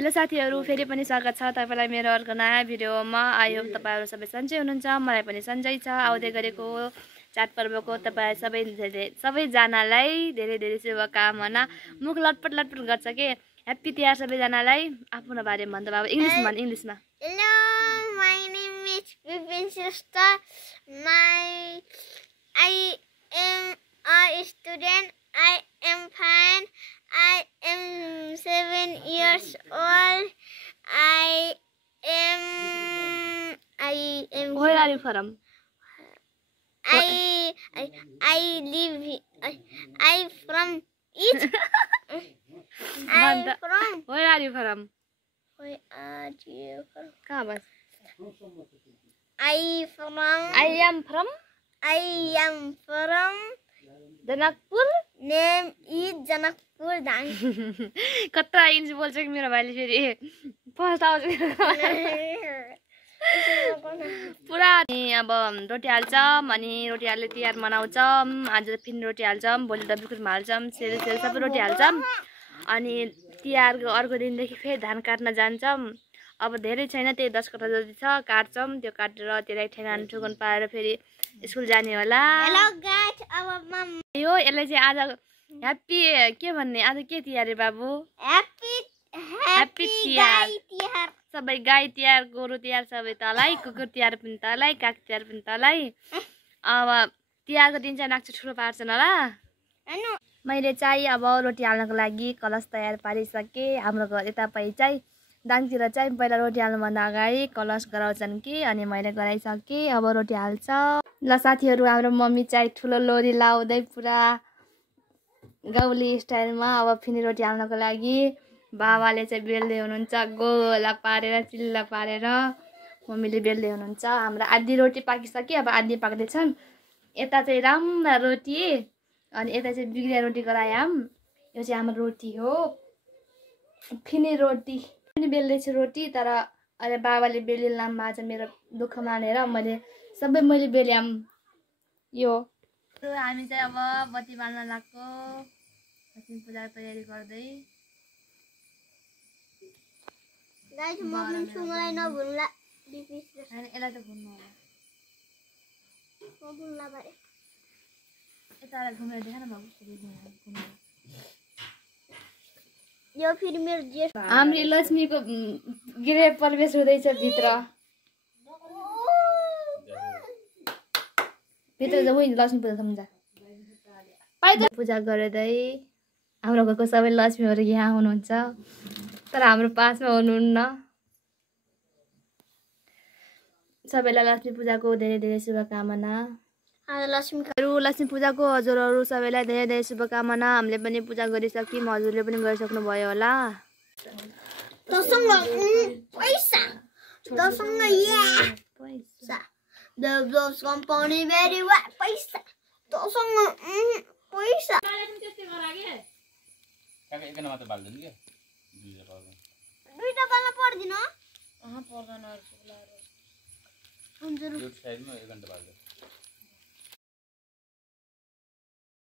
Hello साथीहरु, फेरि पनि स्वागत छ तपाईलाई मेरो अर्को नयाँ भिडियोमा। आई होप तपाईहरु सबै सन्चै हुनुहुन्छ। मलाई पनि सन्चै छ। आउँदै गरेको चाड पर्वको तपाई सबै जनालाई धेरै धेरै शुभकामना। मुख लटपट लटपट गर्छ के। ह्यापी तिहार सबै जनालाई। आफ्नो बारेमा भन्दा बाबु इंग्लिशमा Hello, my name is Vipin Sister. I am a student. I am fine. I am 7 years old. I am. Where are you from? I live. I from East. I from. Where are you from? Where are you from? कहाँ बस? I am from Janakpur. Name is Janakpur Dang. Katra inch बोल्छ कि मेरो भाइले फेरि first आउँछ पुरा। अनि अब रोटी हाल्छौँ, अनि रोटी हाल्दै तिहार मनाउँछौँ। आज फिन रोटी हाल्छौँ, भोलि डब्बीखुरमा हाल्छौँ, सेल सबै रोटी हाल्छौँ। अनि तिहारको अर्को दिनदेखि फेरि धान काट्न जान्छौँ। अब धेरै छैन, त्यही 10 कट्टा जति छ, काट्छौँ। त्यो काटेर त्यसलाई ठेगान ठुगन पारेर फेरि स्कुल जाने होला। Hello guys, our mom. यो यसलाई चाहिँ आज ह्यापी के भन्ने, आज के तिहार रे बाबु? Happy तिहार। सबै गाई तिहार, गोरु तिहार सबै तलाई, कुकुर तिहार पनि तलाई, काग तिहार पनि तलाई। अब तिहारको दिन चाहिँ नाच्छ ठुलो पार्छन् होला। मैले चाहिँ अब रोटी हाल्नको लागि कलश तयार पारिसके। हाम्रो घर यतापट्टि चाहिँ दाङतिर चाहिँ पहिला रोटी हाल्नुभन्दा अगाडि कलश गराउँछन् कि, अनि मैले गराइसकेँ। अब रोटी हाल्छ। ल साथीहरू, हाम्रो मम्मी चाहिँ ठुलो लोरी लाउँदै पुरा गाउँली स्टाइलमा अब फिनी रोटी हाल्नको लागि बाबाले चाहिँ बेल्दै हुनुहुन्छ, गोला पारेर चिल्ला पारेर मम्मीले बेल्दै हुनुहुन्छ। हाम्रो आधी रोटी पाकिसक्यो, अब आधी पाक्दैछन्। यता चाहिँ राम्रा रोटी, अनि यता चाहिँ बिग्रिया रोटी गरायौँ। यो चाहिँ हाम्रो रोटी हो, फिनी रोटी। पनि बेल्दैछु रोटी, तर अहिले बाबाले बेलिलाम आज मेरो दुःख मानेर मैले बेल्याम। यो हामी चाहिँ अब बत्ती बाल्न लाग्यो, लक्ष्मी पूजा तयारी गर्दै। गाइस मलाई नभुल्ला यसलाई त भुल्नु होला, नभुल्ला भाइ। यता घुमेर देख न बाबु। यो फेरि मेरो जेठ हाम्रो लक्ष्मीको गृह प्रवेश हुँदैछ भित्र जाऊ। लक्ष्मी पूजा सम्झ पूजा गर्दै हाम्रो घरको सबै लक्ष्मीहरू यहाँ हुनुहुन्छ, तर हाम्रो पासमा हुनुहुन्न। सबैलाई लक्ष्मी पूजाको धेरै धेरै शुभकामना। लक्ष्मी पूजाको हजुरहरू सबैलाई धेरै धेरै शुभकामना। हामीले पनि पूजा गरिसक्यौँ, हजुरले पनि गरिसक्नु भयो होला। तसँग पैसा develops company very well. पैसा तसँग पैसा एकजना मात्र बाल्दैन के दुईटा बाल्न पर्दैन। पर्दैन यो साइडमा एक घण्टा बाल्दैन।